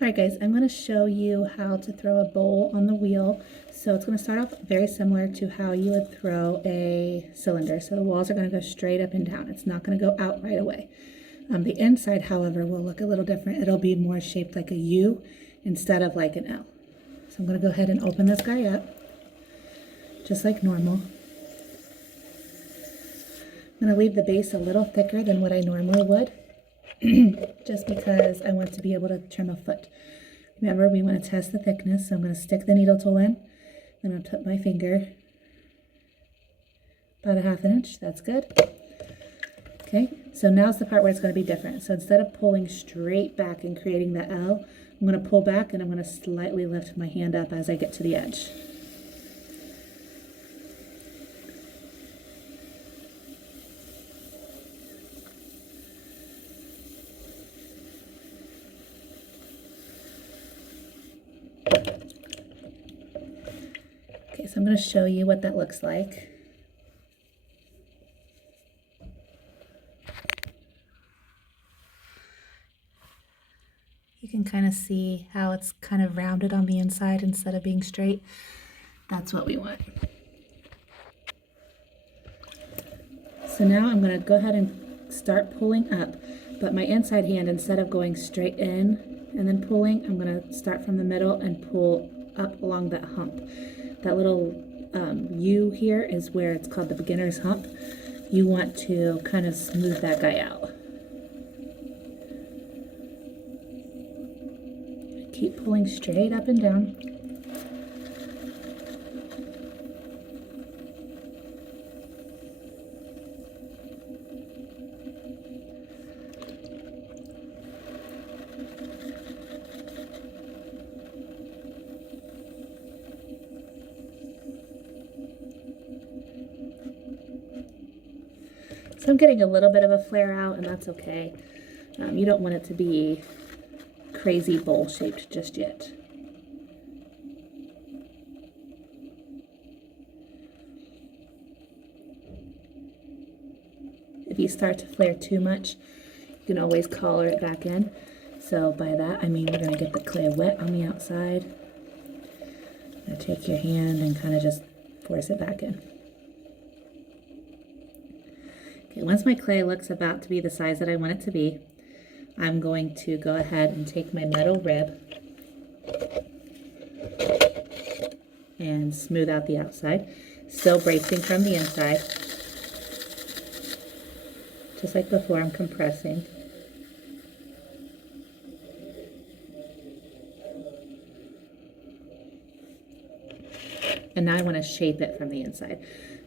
Alright guys, I'm going to show you how to throw a bowl on the wheel. So it's going to start off very similar to how you would throw a cylinder. So the walls are going to go straight up and down. It's not going to go out right away. The inside, however, will look a little different. It'll be more shaped like a U instead of like an L. So I'm going to go ahead and open this guy up, just like normal. I'm going to leave the base a little thicker than what I normally would. Just because I want to be able to trim a foot. Remember, we want to test the thickness, so I'm going to stick the needle tool in. Then I'll put my finger about a ½ inch. That's good. Okay, so now's the part where it's going to be different. So instead of pulling straight back and creating the L, I'm going to pull back and I'm going to slightly lift my hand up as I get to the edge. Okay, so I'm going to show you what that looks like. You can kind of see how it's kind of rounded on the inside instead of being straight. That's what we want. So now I'm going to go ahead and start pulling up, but my inside hand, instead of going straight in and then pulling, I'm going to start from the middle and pull up along that hump. That little U here is where it's called the beginner's hump. You want to kind of smooth that guy out. Keep pulling straight up and down. So I'm getting a little bit of a flare out, and that's okay. You don't want it to be crazy bowl shaped just yet. If you start to flare too much, you can always collar it back in. So by that, I mean we're going to get the clay wet on the outside. Now take your hand and kind of just force it back in. Okay, once my clay looks about to be the size that I want it to be, I'm going to go ahead and take my metal rib and smooth out the outside, still bracing from the inside. Just like before, I'm compressing. And now I want to shape it from the inside.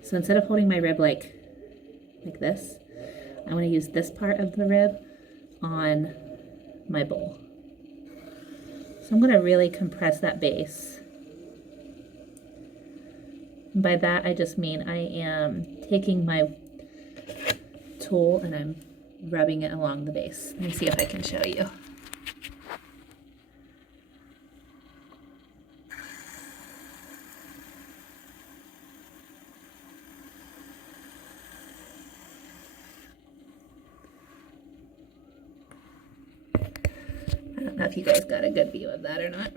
So instead of holding my rib like this, I want to use this part of the rib on my bowl. So I'm going to really compress that base. And by that I just mean I am taking my tool and I'm rubbing it along the base. Let me see if I can show you. I don't know if you guys got a good view of that or not.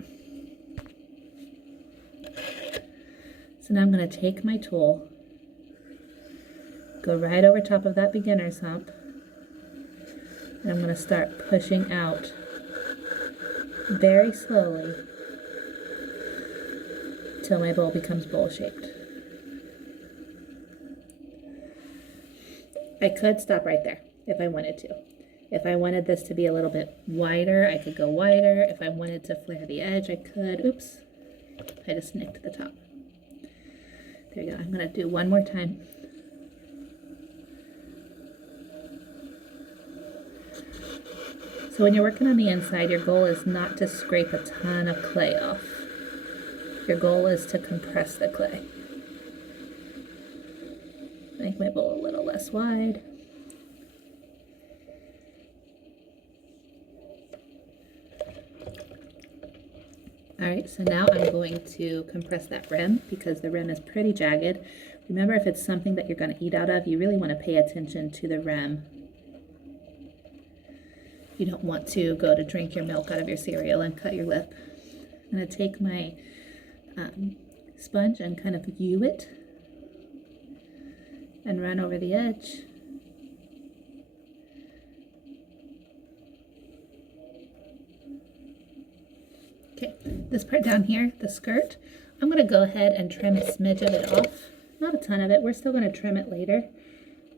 So now I'm going to take my tool, go right over top of that beginner's hump, and I'm going to start pushing out very slowly till my bowl becomes bowl shaped. I could stop right there if I wanted to. If I wanted this to be a little bit wider, I could go wider. If I wanted to flare the edge, I could. Oops, I just nicked the top. There you go. I'm going to do one more time. So when you're working on the inside, your goal is not to scrape a ton of clay off. Your goal is to compress the clay. Make my bowl a little less wide. Alright, so now I'm going to compress that rim because the rim is pretty jagged. Remember, if it's something that you're going to eat out of, you really want to pay attention to the rim. You don't want to go to drink your milk out of your cereal and cut your lip. I'm going to take my sponge and kind of U it and run over the edge. Okay, this part down here, the skirt, I'm going to go ahead and trim a smidge of it off. Not a ton of it, we're still going to trim it later,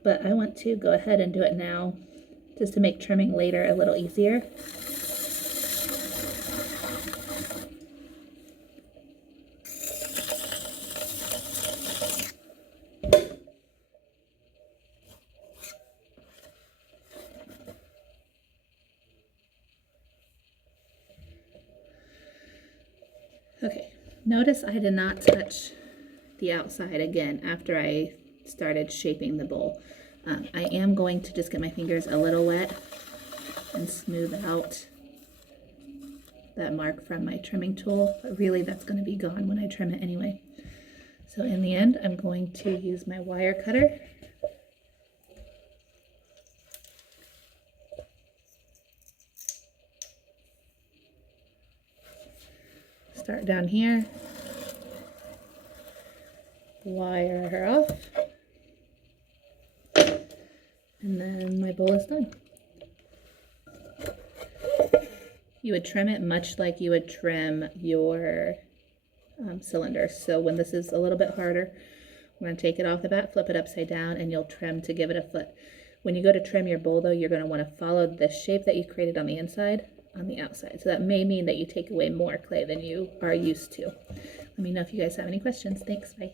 but I want to go ahead and do it now just to make trimming later a little easier. Okay, notice I did not touch the outside again after I started shaping the bowl. I am going to just get my fingers a little wet and smooth out that mark from my trimming tool, but really that's going to be gone when I trim it anyway. So in the end, I'm going to use my wire cutter. Start down here, wire her off, and then my bowl is done. You would trim it much like you would trim your cylinder. So when this is a little bit harder, we're going to take it off the bat, flip it upside down, and you'll trim to give it a foot. When you go to trim your bowl though, you're going to want to follow the shape that you created on the inside on the outside. So that may mean that you take away more clay than you are used to. Let me know if you guys have any questions. Thanks, bye.